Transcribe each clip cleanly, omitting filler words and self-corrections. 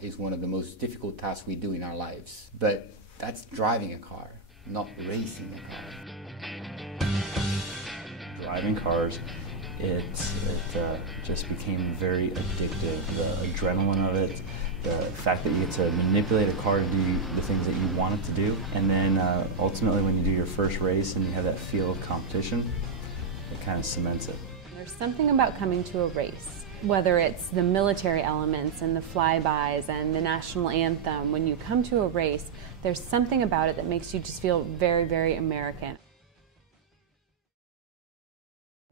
is one of the most difficult tasks we do in our lives. But that's driving a car, not racing a car. Driving cars, it just became very addictive. The adrenaline of it, the fact that you get to manipulate a car to do the things that you want it to do, and then ultimately when you do your first race and you have that feel of competition, it kind of cements it. There's something about coming to a race, whether it's the military elements and the flybys and the national anthem. When you come to a race, there's something about it that makes you just feel very, very American.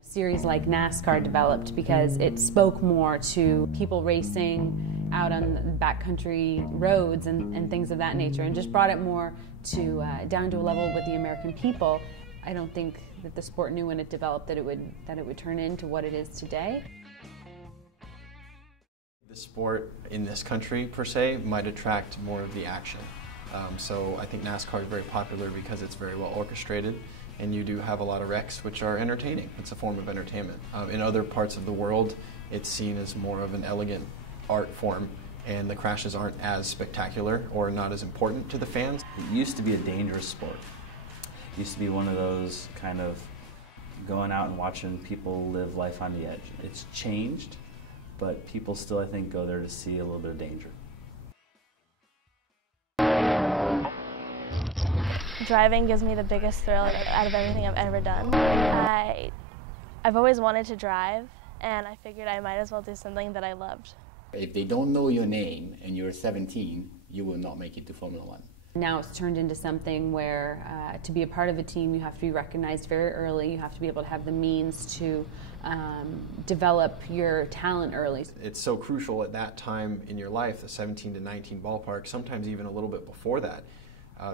Series like NASCAR developed because it spoke more to people racing out on the backcountry roads and things of that nature, and just brought it more to down to a level with the American people. I don't think that the sport knew when it developed that it would turn into what it is today. The sport in this country, per se, might attract more of the action. So I think NASCAR is very popular because it's very well orchestrated, and you do have a lot of wrecks which are entertaining. It's a form of entertainment. In other parts of the world, it's seen as more of an elegant art form, and the crashes aren't as spectacular or not as important to the fans. It used to be a dangerous sport. It used to be one of those kind of going out and watching people live life on the edge. It's changed, but people still, I think, go there to see a little bit of danger. Driving gives me the biggest thrill out of everything I've ever done. I've always wanted to drive, and I figured I might as well do something that I loved. If they don't know your name and you're 17, you will not make it to Formula One. Now it's turned into something where to be a part of a team, you have to be recognized very early. You have to be able to have the means to develop your talent early. It's so crucial at that time in your life, the 17 to 19 ballpark, sometimes even a little bit before that.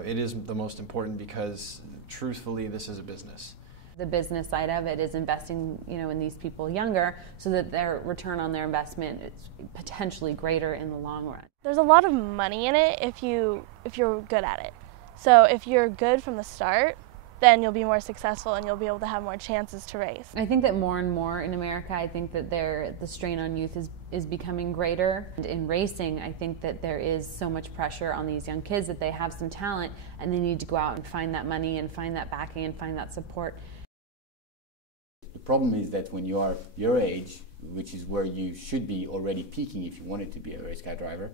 It is the most important because, truthfully, this is a business. The business side of it is investing, in these people younger, so that their return on their investment is potentially greater in the long run. There's a lot of money in it if you're good at it. So if you're good from the start, then you'll be more successful and you'll be able to have more chances to race. I think that more and more in America, I think that the strain on youth is becoming greater. And in racing, I think that there is so much pressure on these young kids that they have some talent and they need to go out and find that money and find that backing and find that support. The problem is that when you are your age, which is where you should be already peaking if you wanted to be a race car driver,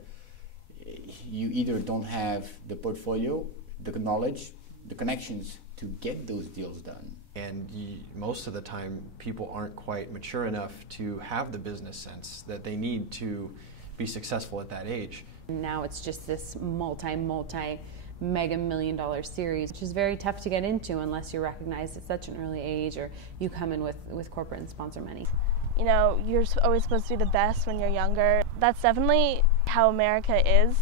you either don't have the portfolio, the knowledge, the connections to get those deals done. And most of the time, people aren't quite mature enough to have the business sense that they need to be successful at that age. Now it's just this mega $1-million series, which is very tough to get into unless you're recognized at such an early age or you come in with corporate and sponsor money. You're always supposed to be the best when you're younger. That's definitely how America is.